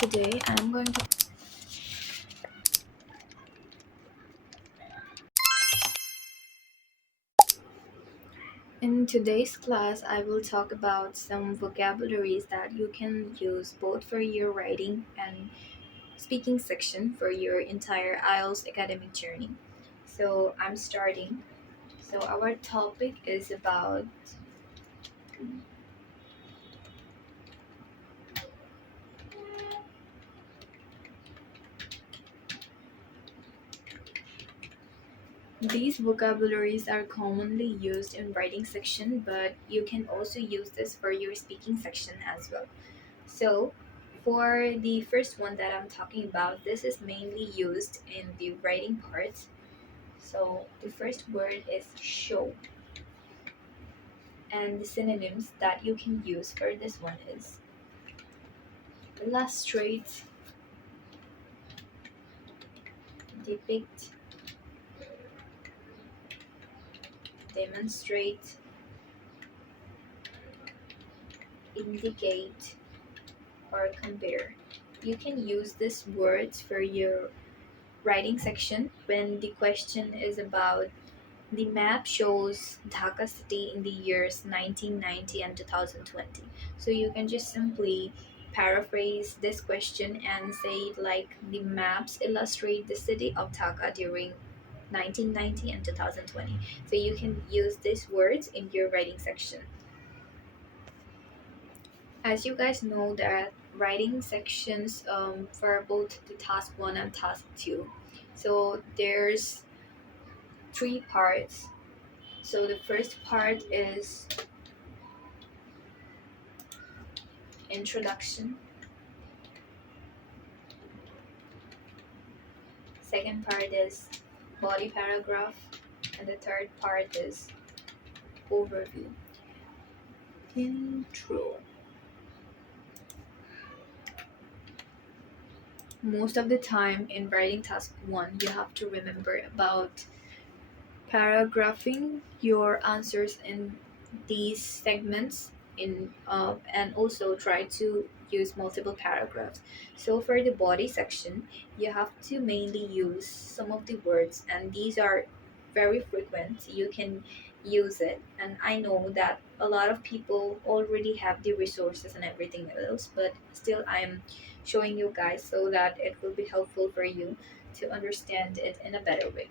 Today I'm going to In today's class I will talk about some vocabularies that you can use both for your writing and speaking section for your entire IELTS academic journey. So I'm starting. So our topic is about these vocabularies are commonly used in writing section, but you can also use this for your speaking section as well. So, for the first one that I'm talking about, this is mainly used in the writing part. So, the first word is show, and the synonyms that you can use for this one is illustrate, depict, demonstrate, indicate, or compare. You can use these words for your writing section when the question is about the map shows Dhaka city in the years 1990 and 2020. So you can just simply paraphrase this question and say it like the maps illustrate the city of Dhaka during 1990 and 2020. So you can use these words in your writing section. As you guys know, there are writing sections for both the task 1 and task 2. So there's three parts. So the first part is introduction. Second part is body paragraph. And the third part is overview. Intro. Most of the time in writing task 1, you have to remember about paragraphing your answers in these segments and also try to use multiple paragraphs. So for the body section, you have to mainly use some of the words, and these are very frequent. You can use it, and I know that a lot of people already have the resources and everything else, but still I'm showing you guys so that it will be helpful for you to understand it in a better way.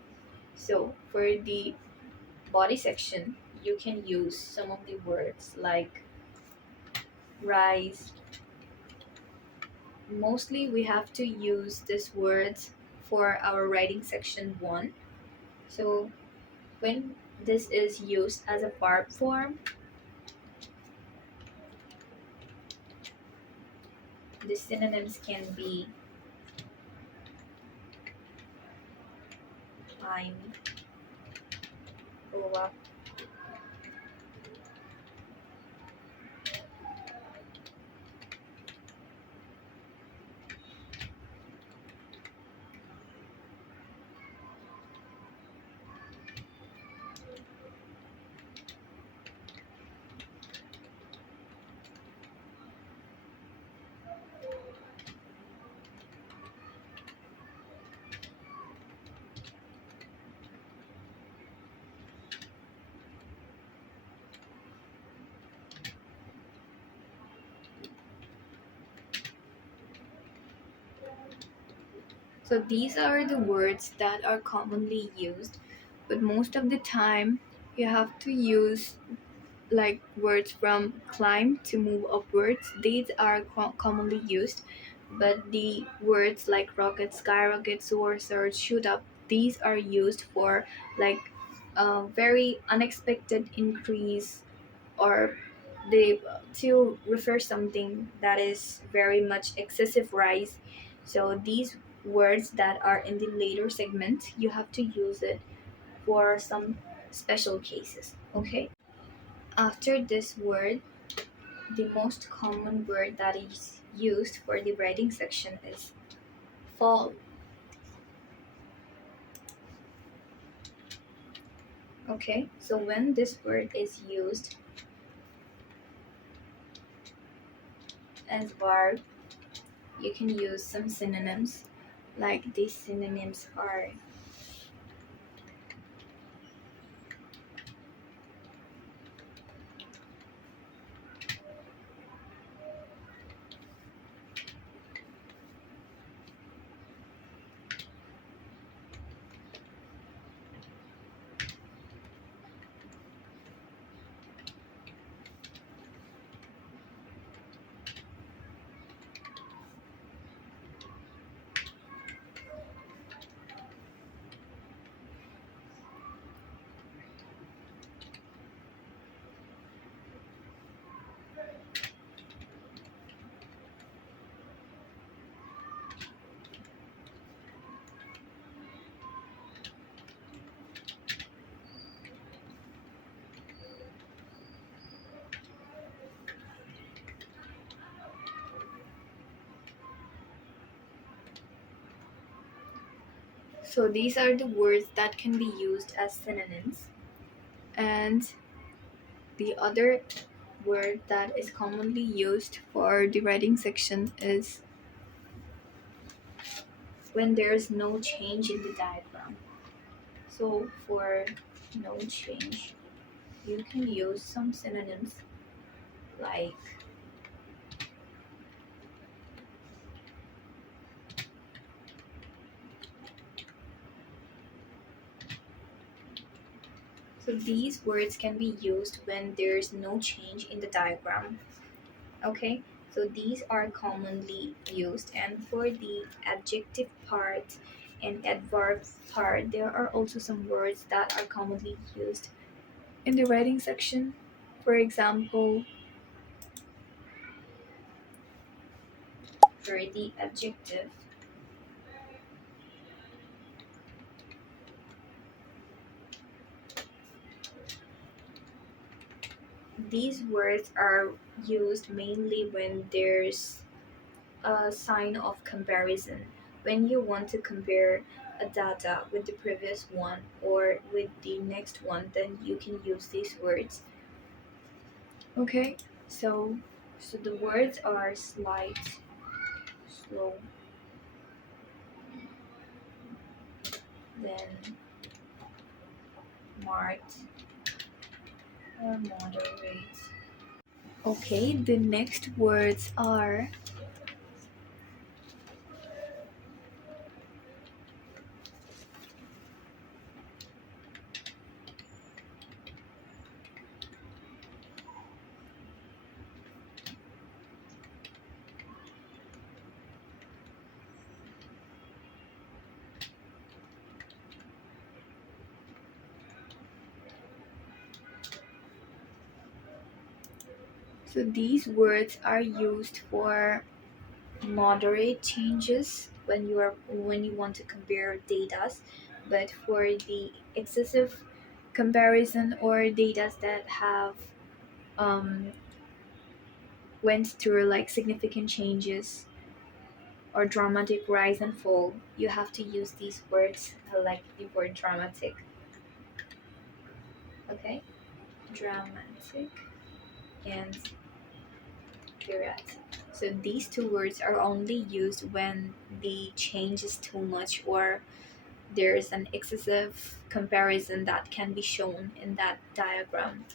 So for the body section, you can use some of the words like rise. Mostly we have to use these words for our writing section 1. So when this is used as a verb form, the synonyms can be I'm, grow up, so these are the words that are commonly used, but most of the time you have to use like words from climb to move upwards. These are commonly used, but the words like rocket, skyrocket, soar, surge, shoot up, these are used for like a very unexpected increase, or they to refer something that is very much excessive rise. So these words that are in the later segment, you have to use it for some special cases. Okay. After this word, the most common word that is used for the writing section is fall. Okay, so when this word is used as verb, you can use some synonyms. Like these synonyms are so these are the words that can be used as synonyms. And the other word that is commonly used for the writing section is when there's no change in the diagram. So for no change, you can use some synonyms like so these words can be used when there's no change in the diagram. Okay, so these are commonly used, and for the adjective part and adverb part, there are also some words that are commonly used in the writing section. For example, for the adjective, these words are used mainly when there's a sign of comparison. When you want to compare a data with the previous one or with the next one, then you can use these words. Okay, so the words are slight, slow, then marked, or moderate. Okay, the next words are so these words are used for moderate changes when you want to compare data, but for the excessive comparison or data that have um, went through like significant changes or dramatic rise and fall, you have to use these words like the word dramatic. Okay, dramatic and period. So these two words are only used when the change is too much or there's an excessive comparison that can be shown in that diagram.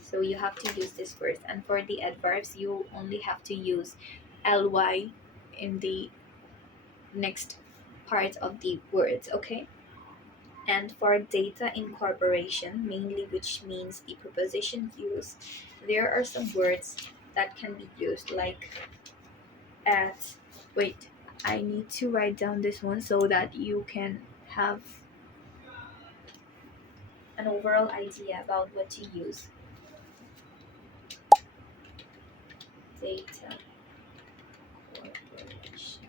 So you have to use this word. And for the adverbs, you only have to use ly in the next part of the words, okay? And for data incorporation, mainly which means the preposition use, there are some words that can be used like at. Wait, I need to write down this one so that you can have an overall idea about what to use. Data incorporation.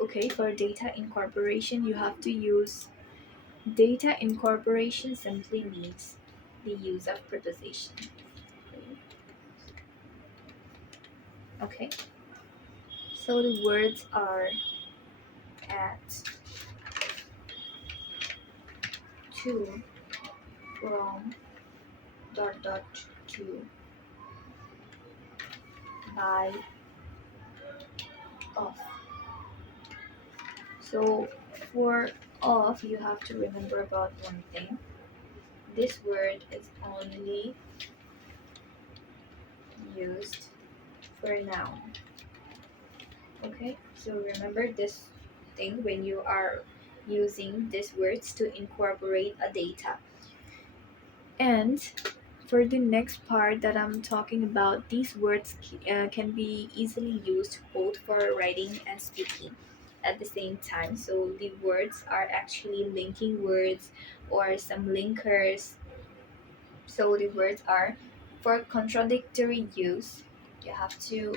Okay, for data incorporation, you have to use data incorporation simply means the use of preposition. Okay, so the words are at, to, from, dot dot to, by, of. So for of, you have to remember about one thing. This word is only used for noun. Okay, so remember this thing when you are using these words to incorporate a data. And for the next part that I'm talking about, these words can be easily used both for writing and speaking at the same time. So the words are actually linking words or some linkers. So the words are for contradictory use. You have to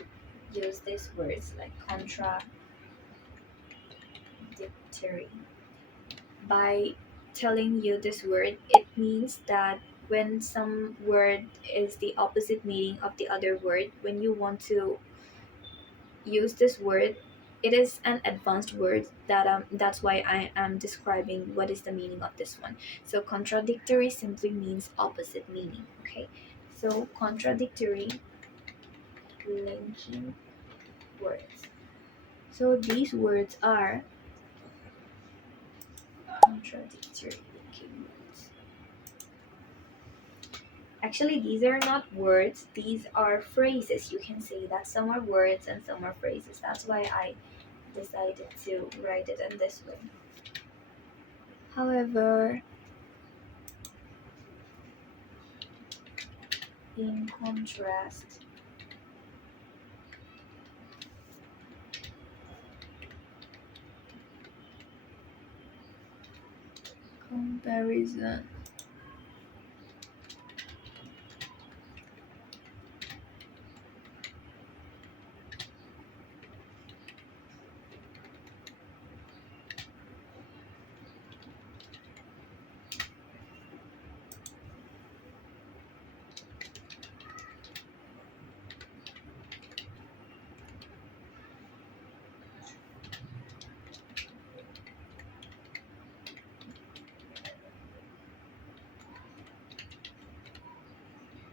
use these words like contradictory. By telling you this word, it means that when some word is the opposite meaning of the other word, when you want to use this word, it is an advanced word that's why I am describing what is the meaning of this one. So contradictory simply means opposite meaning. Okay, so contradictory linking words. So these words are contradictory linking words. Actually, these are not words, these are phrases. You can say that some are words and some are phrases. That's why I decided to write it in this way. However, in contrast, comparison,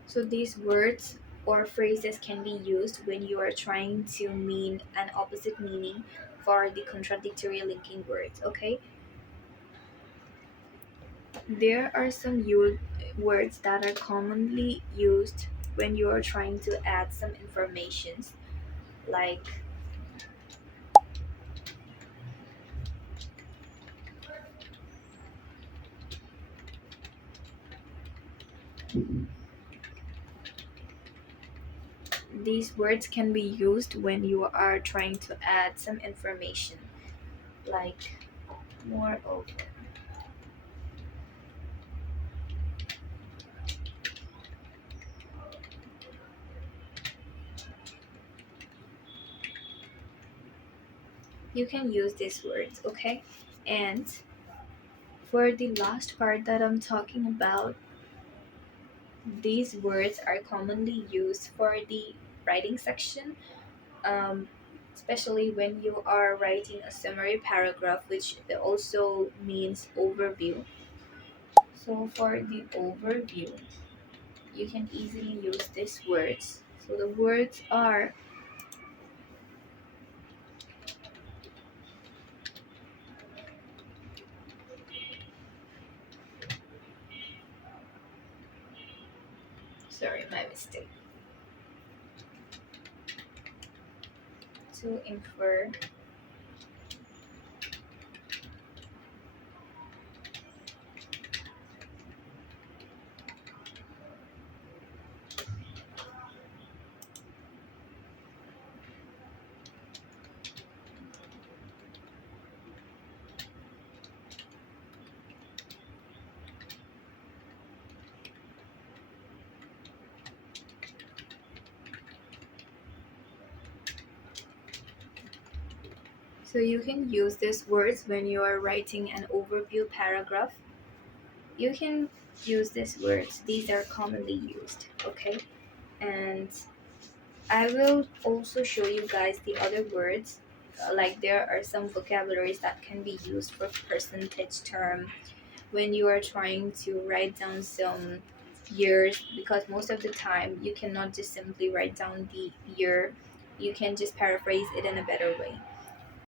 so these words or phrases can be used when you are trying to mean an opposite meaning for the contradictory linking words. Okay, there are some words that are commonly used when you are trying to add some informations, like these words can be used when you are trying to add some information, like moreover. You can use these words, okay? And for the last part that I'm talking about, these words are commonly used for the writing section, um, especially when you are writing a summary paragraph, which also means overview. So for the overview, you can easily use these words. So the words are sorry, my mistake. To infer, so you can use these words when you are writing an overview paragraph. You can use these words. These are commonly used, okay? And I will also show you guys the other words. Like there are some vocabularies that can be used for percentage term when you are trying to write down some years, because most of the time you cannot just simply write down the year you can just paraphrase it in a better way.